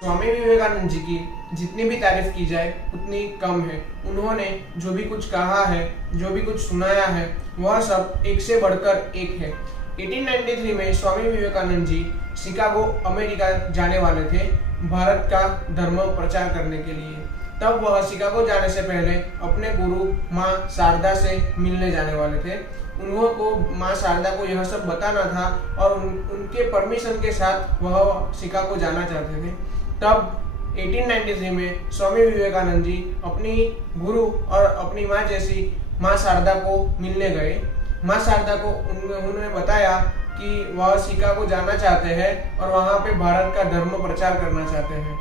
स्वामी विवेकानंद जी की जितनी भी तारीफ की जाए उतनी कम है। उन्होंने जो भी कुछ कहा है, जो भी कुछ सुनाया है, वह सब एक से बढ़कर एक है। 1893 में स्वामी विवेकानंद जी शिकागो अमेरिका जाने वाले थे भारत का धर्म प्रचार करने के लिए। तब वह शिकागो जाने से पहले अपने गुरु माँ शारदा से मिलने जाने वाले थे। उनको माँ शारदा को यह सब बताना था और उनके परमिशन के साथ वह शिकागो जाना चाहते थे। तब 1893 में स्वामी विवेकानंद जी अपनी गुरु और अपनी माँ जैसी माँ शारदा को मिलने गए। माँ शारदा को उन्होंने बताया कि वह शिकागो जाना चाहते हैं और वहाँ पे भारत का धर्म प्रचार करना चाहते हैं।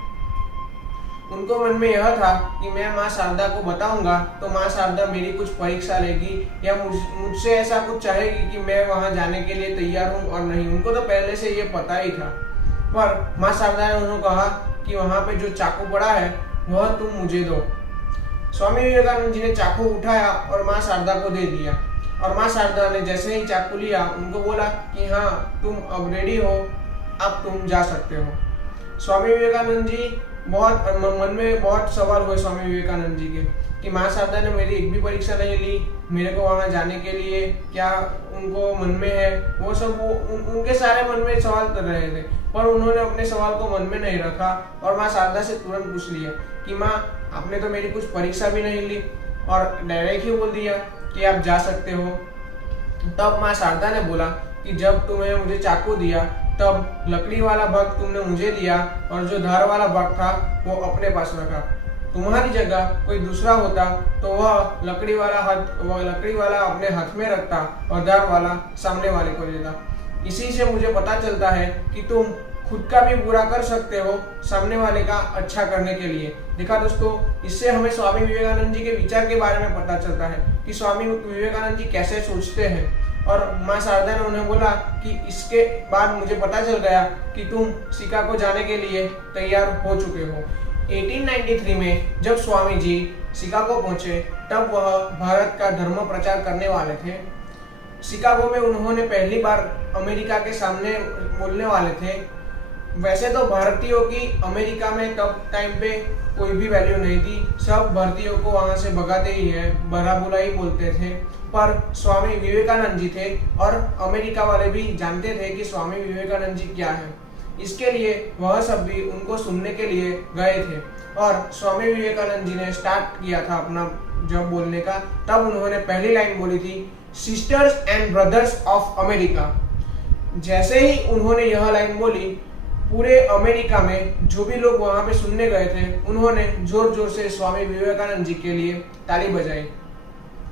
उनको मन में यह था कि मैं माँ शारदा को बताऊंगा तो माँ शारदा मेरी कुछ परीक्षा लेगी या मुझसे ऐसा कुछ चाहेगी कि मैं वहाँ जाने के लिए तैयार हूँ और नहीं। उनको तो पहले से ये पता ही था। पर माँ शारदा ने उन्होंने कहा कि वहाँ पे जो चाकू पड़ा है वह तुम मुझे दो। स्वामी विवेकानंद जी ने चाकू उठाया और माँ शारदा को दे दिया। और माँ शारदा ने जैसे ही चाकू लिया उनको बोला कि हाँ, तुम अब रेडी हो, अब तुम जा सकते हो। स्वामी विवेकानंद जी मन में बहुत सवाल हुए स्वामी विवेकानंद जी के कि माँ शारदा ने मेरी एक भी परीक्षा नहीं ली, मेरे को वहाँ जाने के लिए क्या उनको मन में है, वो सब उनके सारे मन में सवाल कर रहे थे। पर उन्होंने अपने सवाल को मन में नहीं रखा और माँ शारदा से तुरंत पूछ लिया कि माँ, आपने तो मेरी कुछ परीक्षा भी नहीं ली और डायरेक्ट ही बोल दिया कि आप जा सकते हो। तब माँ शारदा ने बोला कि जब तुमने मुझे चाकू दिया तब लकड़ी वाला भाग तुमने मुझे दिया और जो धार वाला भाग था वो अपने पास रखा। तुम्हारी जगह कोई दूसरा होता तो वह लकड़ी वाला अपने हाथ में रखता और धार वाला सामने वाले को देता। इसी से मुझे पता चलता है कि तुम खुद का भी बुरा कर सकते हो सामने वाले का अच्छा करने के लिए। देखा दोस्तों, इससे हमें स्वामी विवेकानंद जी के विचार के बारे में पता चलता है कि स्वामी विवेकानंद जी कैसे सोचते हैं। और माँ शारदा ने उन्हें बोला कि इसके बाद मुझे पता चल गया कि तुम शिकागो जाने के लिए तैयार हो चुके हो। 1893 में जब स्वामी जी शिकागो पहुंचे तब वह भारत का धर्म प्रचार करने वाले थे। शिकागो में उन्होंने पहली बार अमेरिका के सामने बोलने वाले थे। वैसे तो भारतीयों की अमेरिका में तब टाइम पे कोई भी वैल्यू नहीं थी, सब भारतीयों को वहां से भगाते ही है, बुरा बुला ही बोलते थे। पर स्वामी विवेकानंद जी थे और अमेरिका वाले भी जानते थे कि स्वामी विवेकानंद जी क्या है। इसके लिए वह सब भी उनको सुनने के लिए गए थे और स्वामी विवेकानंद जी ने स्टार्ट किया था अपना जब बोलने का। तब उन्होंने पहली लाइन बोली थी, sisters and brothers of America. जैसे ही उन्होंने यह लाइन बोली, पूरे अमेरिका में जो भी लोग वहां पे सुनने गए थे उन्होंने जोर जोर से स्वामी विवेकानंद जी के लिए ताली बजाई।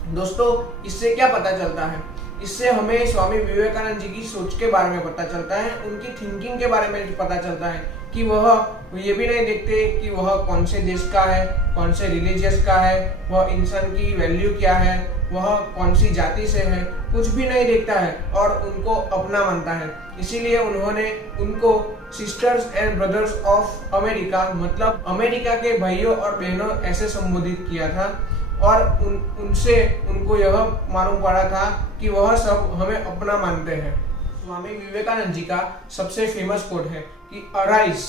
दोस्तों, इससे क्या पता चलता है? इससे हमें स्वामी विवेकानंद जी की सोच के बारे में पता चलता है, उनकी थिंकिंग के बारे में पता चलता है कि वह ये भी नहीं देखते कि वह कौन से देश का है, कौन से रिलीजियस का है, वह इंसान की वैल्यू क्या है, वह कौन सी जाति से है, कुछ भी नहीं देखता है और उनको अपना मानता है। इसीलिए उन्होंने उनको sisters and brothers of America, मतलब अमेरिका के भाइयों और बहनों ऐसे संबोधित किया था। और उनसे उनको यह मालूम पड़ा था कि वह सब हमें अपना मानते हैं। स्वामी विवेकानंद जी का सबसे फेमस कोट है कि arise,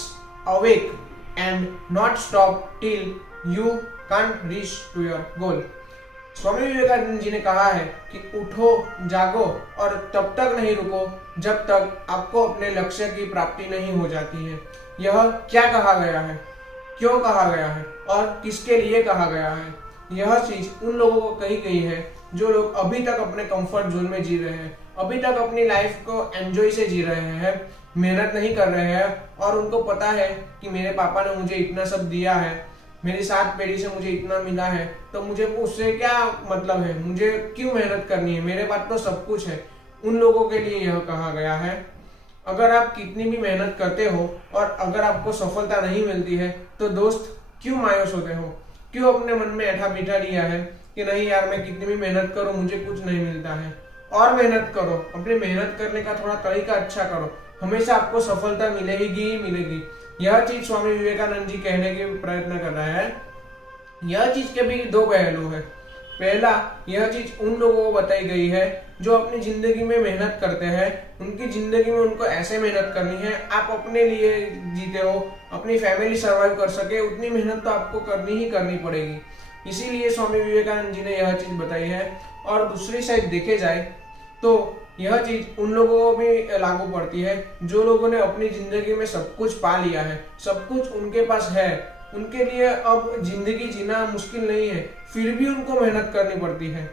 awake and not stop till you can't reach to your goal. Swami Vivekananda ji ने कहा है कि उठो, जागो और तब तक नहीं रुको जब तक आपको अपने लक्ष्य की प्राप्ति नहीं हो जाती है। यह क्या कहा गया है, क्यों कहा गया है और किसके लिए कहा गया है? यह चीज उन लोगों को कही गई है जो लोग अभी तक अपने कंफर्ट जोन में जी रहे हैं, अभी तक अपनी लाइफ को एंजॉय से जी रहे हैं, मेहनत नहीं कर रहे हैं और उनको पता है कि मेरे पापा ने मुझे इतना सब दिया है, मेरी 7 पीढ़ी से मुझे इतना मिला है, तो मुझे उससे क्या मतलब है, मुझे क्यों मेहनत करनी है, मेरे पास तो सब कुछ है। उन लोगों के लिए यह कहा गया है। अगर आप कितनी भी मेहनत करते हो और अगर आपको सफलता नहीं मिलती है तो दोस्त क्यों मायूस होते हो, क्यों अपने मन में ऐठा बिठा लिया है कि नहीं यार, मैं कितनी भी मेहनत करूं मुझे कुछ नहीं मिलता है। और मेहनत करो, अपनी मेहनत करने का थोड़ा तरीका अच्छा करो, हमेशा आपको सफलता मिलेगी ही मिलेगी। यह चीज स्वामी विवेकानंद जी कहने के प्रयत्न कर रहा है। यह चीज के भी 2 पहलू है। पहला, यह चीज उन लोगों को बताई गई है जो अपनी जिंदगी में मेहनत करते हैं, उनकी जिंदगी में उनको ऐसे मेहनत करनी है। आप अपने लिए जीते हो, अपनी फैमिली सर्वाइव कर सके, उतनी मेहनत तो आपको करनी ही करनी पड़ेगी। इसीलिए स्वामी विवेकानंद जी ने यह चीज बताई है। और दूसरी साइड देखे जाए तो यह चीज उन लोगों को भी लागू पड़ती है जो लोगों ने अपनी जिंदगी में सब कुछ पा लिया है, सब कुछ उनके पास है, उनके लिए अब जिंदगी जीना मुश्किल नहीं है, फिर भी उनको मेहनत करनी पड़ती है।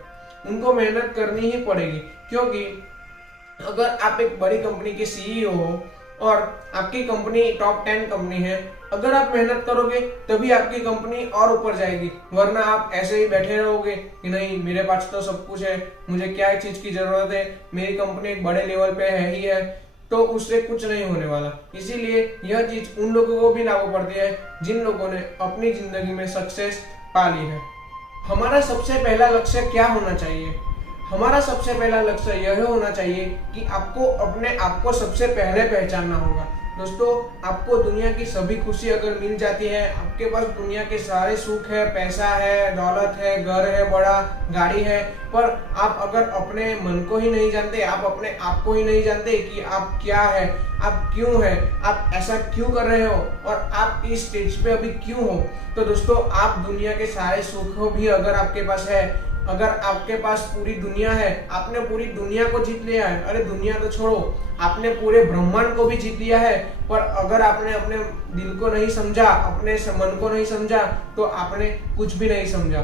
उनको मेहनत करनी ही पड़ेगी, क्योंकि अगर आप एक बड़ी कंपनी के सीईओ हो और आपकी कंपनी टॉप 10 कंपनी है, अगर आप मेहनत करोगे तभी आपकी कंपनी और ऊपर जाएगी, वरना आप ऐसे ही बैठे रहोगे कि नहीं मेरे पास तो सब कुछ है, मुझे क्या चीज की जरूरत है, मेरी कंपनी एक बड़े लेवल पे है ही है, तो उससे कुछ नहीं होने वाला। इसीलिए यह चीज उन लोगों को भी लागू पड़ती है जिन लोगों ने अपनी जिंदगी में सक्सेस पा ली है। हमारा सबसे पहला लक्ष्य क्या होना चाहिए? हमारा सबसे पहला लक्ष्य यह होना चाहिए कि आपको अपने आप को सबसे पहले पहचानना होगा। दोस्तों, आपको दुनिया की सभी खुशी अगर मिल जाती है, आपके पास दुनिया के सारे सुख है, पैसा है, दौलत है, घर है, बड़ा गाड़ी है, पर आप अगर अपने मन को ही नहीं जानते, आप अपने आप को ही नहीं जानते कि आप क्या है, आप क्यों है, आप ऐसा क्यों कर रहे हो और आप इस स्टेज पे अभी क्यों हो, तो दोस्तों आप दुनिया के सारे सुख भी अगर आपके पास है, अगर आपके पास पूरी दुनिया है, आपने पूरी दुनिया को जीत लिया है, अरे दुनिया तो छोड़ो, आपने पूरे ब्रह्मांड को भी जीत लिया है, पर अगर आपने अपने दिल को नहीं समझा, अपने मन को नहीं समझा, तो आपने कुछ भी नहीं समझा।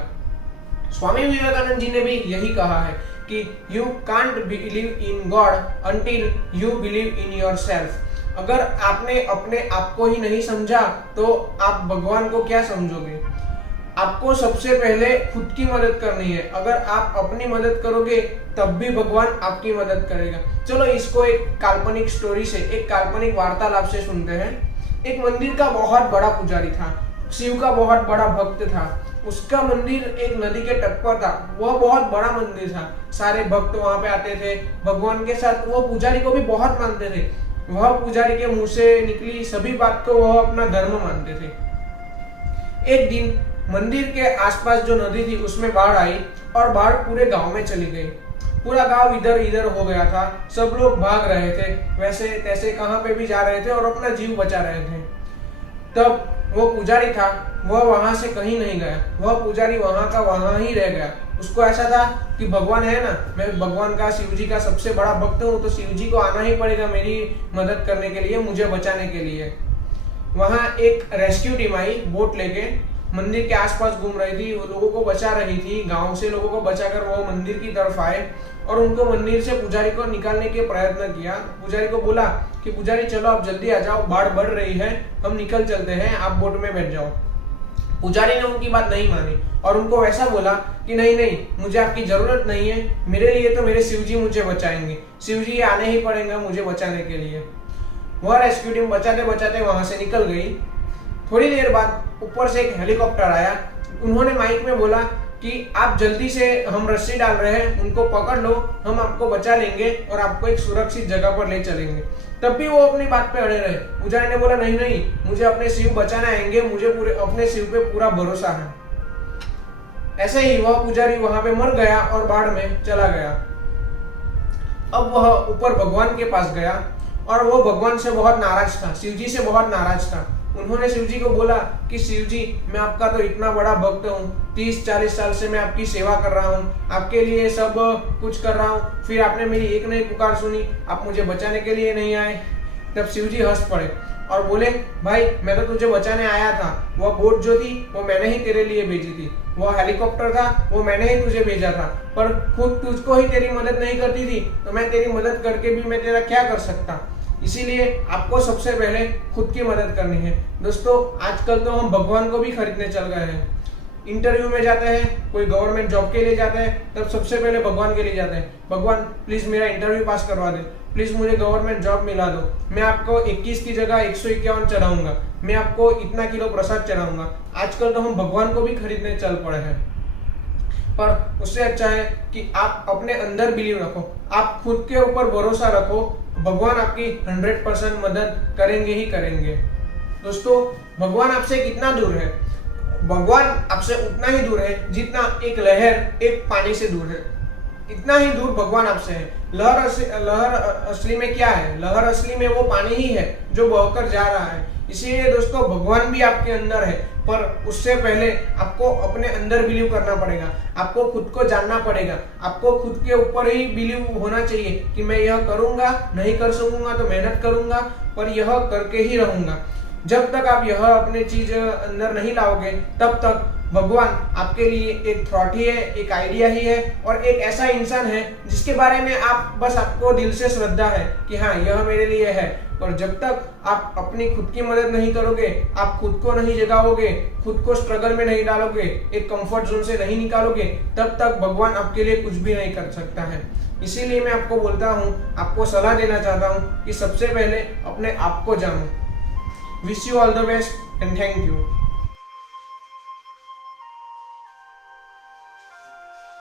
स्वामी विवेकानंद जी ने भी यही कहा है कि you can't believe in God until you believe in yourself. अगर आपने अपने आप को ही नहीं समझा तो आप भगवान को क्या समझोगे? आपको सबसे पहले खुद की मदद करनी है। अगर आप अपनी मदद करोगे तब भी भगवान आपकी मदद करेगा। चलो इसको एक काल्पनिक स्टोरी से, एक काल्पनिक वार्तालाप से सुनते हैं। एक मंदिर का बहुत बड़ा पुजारी था, शिव का बहुत बड़ा भक्त था। उसका मंदिर एक नदी के तट पर था, वह बहुत बड़ा मंदिर था, सारे भक्त वहां पे आते थे भगवान के साथ। वो पुजारी को भी बहुत मानते थे, वह पुजारी के मुंह से निकली सभी बात को वह अपना धर्म मानते थे। एक दिन मंदिर के आसपास जो नदी थी उसमें बाढ़ आई और बाढ़ पूरे गांव में चली गई। पूरा गांव इधर इधर हो गया था, सब लोग भाग रहे थे, वैसे तैसे कहां पे भी जा रहे थे और अपना जीव बचा रहे थे। तब वो पुजारी था, वह वहां से कहीं नहीं गया, वह पुजारी वहां का वहां ही रह गया। उसको ऐसा था कि भगवान है ना, मैं भगवान का, शिव जी का सबसे बड़ा भक्त हूँ, तो शिव जी को आना ही पड़ेगा मेरी मदद करने के लिए, मुझे बचाने के लिए। वहां एक रेस्क्यू टीम आई बोट लेके, मंदिर के आसपास घूम रही थी, वो लोगों को बचा रही थी, गांव से लोगों को बचाकर वो मंदिर की तरफ आए और उनको मंदिर से पुजारी को निकालने के प्रयत्न किया। पुजारी को बोला कि पुजारी चलो आप जल्दी आ जाओ, बाढ़ बढ़ रही है, हम निकल चलते हैं, आप बोट में बैठ जाओ। पुजारी ने उनकी बात नहीं मानी और उनको वैसा बोला कि नहीं नहीं, मुझे आपकी जरूरत नहीं है, मेरे लिए तो मेरे शिव जी मुझे बचाएंगे, शिव जी आने ही पड़ेंगे मुझे बचाने के लिए। वह रेस्क्यू टीम बचाते बचाते वहां से निकल गई। थोड़ी देर बाद ऊपर से एक हेलीकॉप्टर आया, उन्होंने माइक में बोला कि आप जल्दी से, हम रस्सी डाल रहे हैं, उनको पकड़ लो, हम आपको बचा लेंगे और आपको एक सुरक्षित जगह पर ले चलेंगे। तब भी वो अपनी बात पे अड़े रहे। पुजारी ने बोला नहीं नहीं, मुझे अपने शिव बचाने आएंगे, मुझे पूरे अपने शिव पे पूरा भरोसा है। ऐसे ही वह पुजारी वहां पे मर गया और बाढ़ में चला गया। अब वह ऊपर भगवान के पास गया और वो भगवान से बहुत नाराज था, शिव जी से बहुत नाराज था। उन्होंने शिव जी को बोला कि शिव जी, मैं आपका तो इतना बड़ा भक्त हूँ, 30-40 साल से मैं आपकी सेवा कर रहा हूँ, आपके लिए सब कुछ कर रहा हूँ, फिर आपने मेरी एक नहीं पुकार सुनी, आप मुझे बचाने के लिए नहीं आए। तब शिव जी हंस पड़े और बोले भाई, मैं तो तुझे बचाने आया था, वह बोट जो थी वो मैंने ही तेरे लिए भेजी थी, वह हेलीकॉप्टर था वो मैंने ही तुझे भेजा था, पर खुद तुझको ही तेरी मदद नहीं करती थी, तो मैं तेरी मदद करके भी मैं तेरा क्या कर सकता। इसीलिए आपको सबसे पहले खुद की मदद करनी है। दोस्तों, आजकल तो हम भगवान को भी खरीदने चल गए हैं। इंटरव्यू में जाते हैं, कोई गवर्नमेंट जॉब के लिए जाते हैं, तब सबसे पहले भगवान के लिए जाते हैं, भगवान प्लीज मेरा इंटरव्यू पास करवा दे, प्लीज मुझे गवर्नमेंट जॉब मिला दो, मैं आपको 21 की जगह 151 चढ़ाऊंगा, मैं आपको इतना किलो प्रसाद चढ़ाऊंगा। आजकल तो हम भगवान को भी खरीदने चल पड़े हैं। पर उससे अच्छा है कि आप अपने अंदर बिलीव रखो, आप खुद के ऊपर भरोसा रखो, भगवान आपकी 100% मदद करेंगे ही करेंगे। दोस्तों, भगवान आपसे कितना दूर है? भगवान आपसे उतना ही दूर है जितना एक लहर एक पानी से दूर है। इतना ही दूर भगवान आपसे है। लहर असली में क्या है? लहर असली में वो पानी ही है जो बहकर जा रहा है। इसीलिए दोस्तों भगवान भी आपके अंदर है, पर उससे पहले आपको अपने अंदर बिलीव करना पड़ेगा, आपको खुद को जानना पड़ेगा, आपको खुद के ऊपर ही बिलीव होना चाहिए कि मैं यह करूंगा, नहीं कर सकूंगा तो मेहनत करूंगा, पर यह करके ही रहूंगा। जब तक आप यह अपने चीज अंदर नहीं लाओगे तब तक भगवान आपके लिए एक थॉट ही है, एक आइडिया ही है और एक ऐसा इंसान है जिसके बारे में आपको दिल से श्रद्धा है कि हाँ यह मेरे लिए है। पर जब तक आप अपनी खुद की मदद नहीं करोगे, आप खुद को नहीं जगाओगे, खुद को स्ट्रगल में नहीं डालोगे, एक कंफर्ट जोन से नहीं निकालोगे, तब तक भगवान आपके लिए कुछ भी नहीं कर सकता है। इसीलिए मैं आपको बोलता हूँ, आपको सलाह देना चाहता हूँ कि सबसे पहले अपने आप को जानो। Wish you all the best and thank you.